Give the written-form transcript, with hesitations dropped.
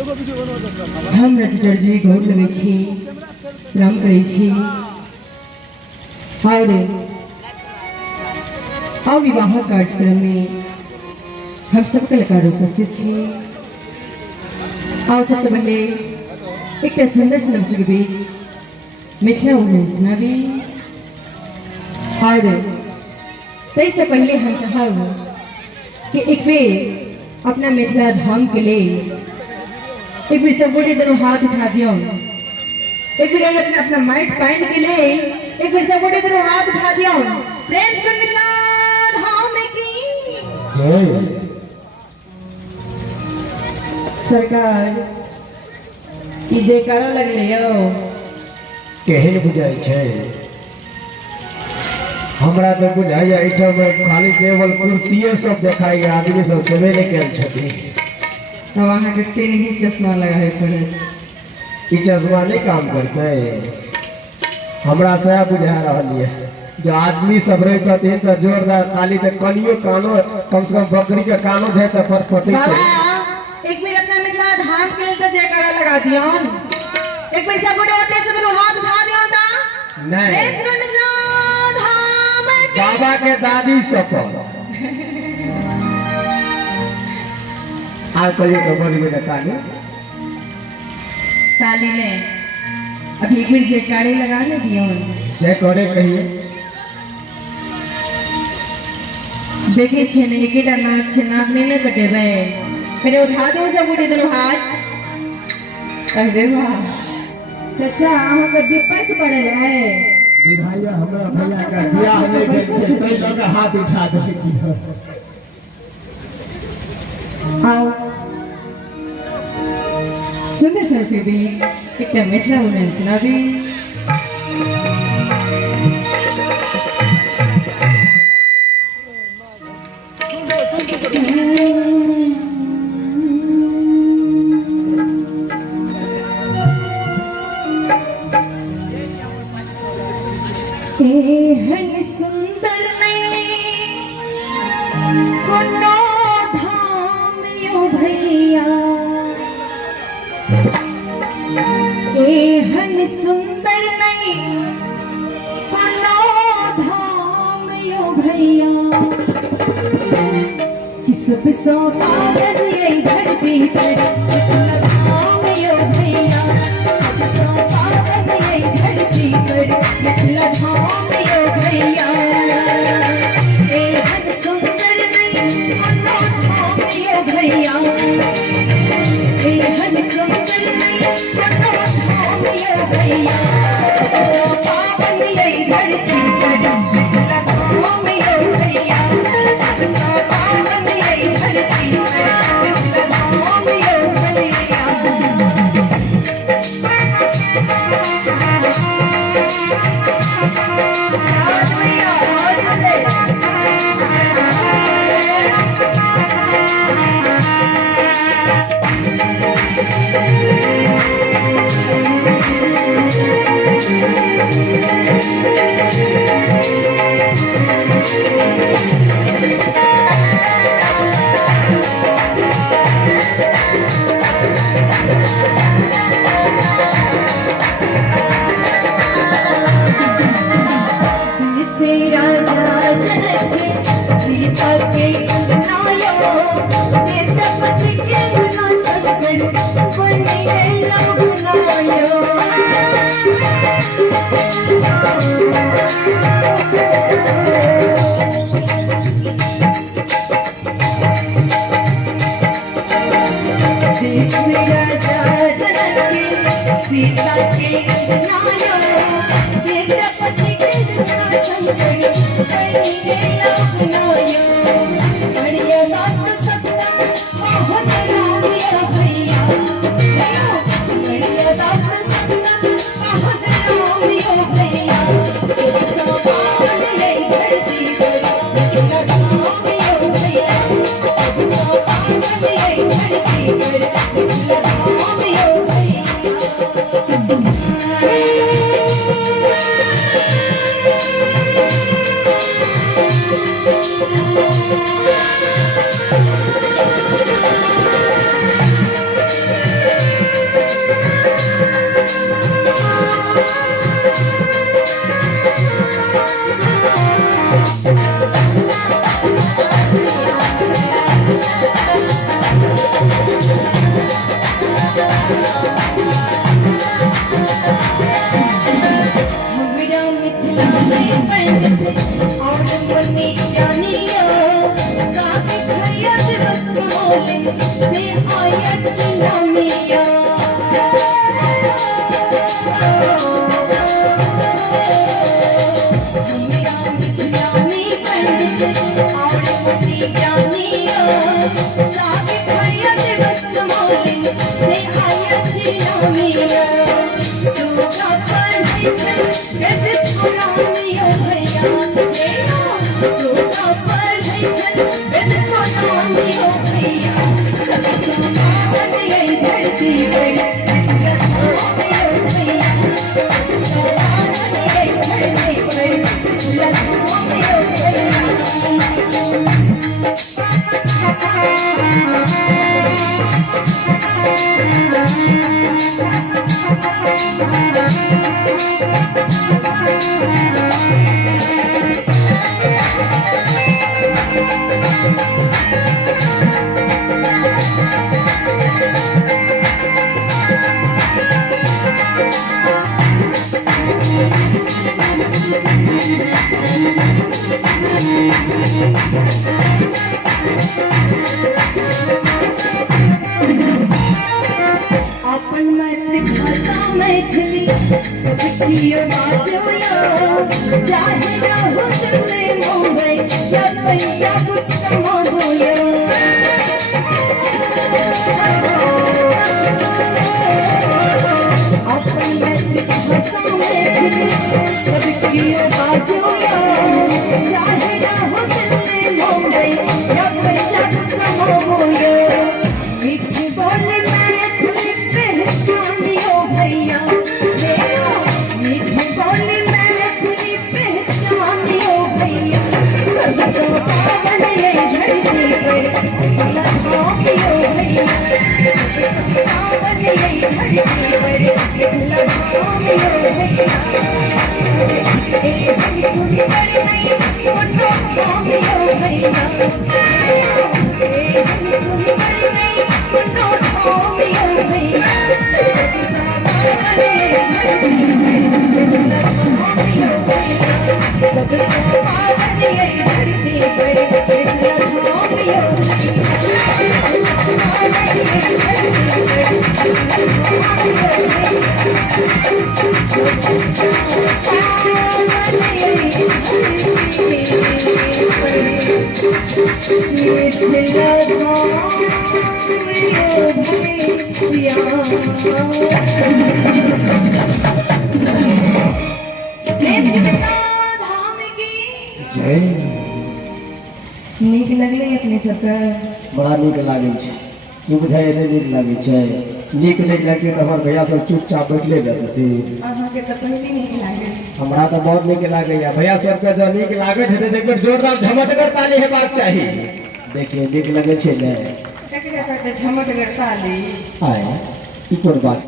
हम चटर्जी गोर लगे छी राम करे छी और विवाह कार्यक्रम में हम सब कलाकार उपस्थित छी। और सबसे पहले एक सुंदर से के बीच मिथिला उन्हें सुनावी और से पहले हम चाहब कि एक बेर अपना मिथिला धाम के लिए एक बार सब गोटे दोनों हाथ उठा दियो। एक बार अपना माइट पहन के लिए एक बार सब गोटे दोनों हाथ उठा दियो। प्रेम से मिथिला धाम की सरकार ई जे करा लगले हो केहन बुझाई छे। हमरा तो बुझाई आइटम खाली केवल कुर्सिये सब देखाई आदमी सब छबे नहीं कैल छथि। तो वहाँ के तीन ही चश्मा लगा है पड़े ई चश्मा नहीं काम करते। हमरा से बुझा रहल है जो आदमी सब रहते थे तो जोरदार ताली तो कनियो कानो कम से कम बकरी के कानो दे तो फटफटी एक बार अपना मिथिला धाम के लिए तो जयकारा लगा दियो। एक बार सब बड़े होते से दोनों हाथ उठा दियो ता नहीं मिथिला धाम बाबा के दादी सब आज कहिए तो बोली में ताली ने अभी एक बार जयकारे लगाने दियो। जय करे कहिए देखे छे ने एकेटा नाक छे नाक नहीं कटेबे फिर उठा दो सब बूढ़े दोनों हाथ। अरे वाह चाचा अहाँ का दीपक पड़ल है विधाया हमरा भैया का बियाह नहीं भेल छै तै लगा हाथ उठा दे की। आओ सुंदर सर से बीच एक मिथिला उन्हें सुनावी। एहन सुंदर नहीं कोनो धाम यो भैया। एहन सुंदर नहीं कोनो धाम यो भैया। सब सो पावन ये धरती पर धाम यो भैया। सब सो पावन ये धरती पर मिथिला धाम यो भैया। एहन सुंदर नहीं कोनो धाम यो भैया। एहन सुंदर नहीं कोनो धाम यो भैया। पावन ये धरती पर मिथिला धाम यो भैया। सब सो पावन ये धरती पर मिथिला धाम यो भैया। सीता के नायो वेदपति के संगण करिए लोग नायो। बढ़िया बात सत्तम बहुत राम या भैया। बढ़िया बात सत्तम बहुत राम या भैया। सो पावन ये धरती पर मिथिला धाम या भैया। सो पावन ये धरती पर मिथिला धाम या भैया। हमरा मिथिला में पंडित और मनी जानिया साथ खैया दिवस बोले से आयत सुनामिया हमरा मिथिला में पंडित और मनी जानिया साथ खैया दिवस बोले से आयत सुनामिया सोचा पर जद पुरानियो भैया तेरा सोचा पर जद पुरानियो भैया सोनावन ये धरती पर लखोनियो भैया सोनावन ये धरती पर लखोनियो भैया अपन मातृभाषा मैथिली सबकी बाजो यो चाहे रहो दिल्ली मुंबई या पंजाब कमोयो अपन मातृभाषा मैथिली सबकी बाजो यो चाहे रहो दिल्ली मुंबई या पंजाब कमोयो मीठी बोली मैथिली पहचानियो भैया तेरा मीठी बोली मैथिली पहचानियो भैया सब पावन ये धरती पर लखोनियो भैया सब पावन ये धरती पर लखोनियो भैया एक सुंदर नहीं कोटो खोनियो भैया एक सुंदर नहीं कोटो खोनियो भैया सब पावन ये धरती पर लखोनियो नीक लगले अपने सबके बड़ा नीक लागे छै तू बुझाए नहीं नीक लागे छै नीक नहीं लगे तो हमार भैया सब चुपचाप बैठले रहते अहाँ के तो पहले नीक लागे हमरा तो बहुत नीक लागे या भैया सबके जो नीक लागे है तो एक बार जोरदार झमटगर ताली हेबाक चाहिए देखिए नीक लगे छै ने ककरा कहते झमटगर ताली आए ई कोन बात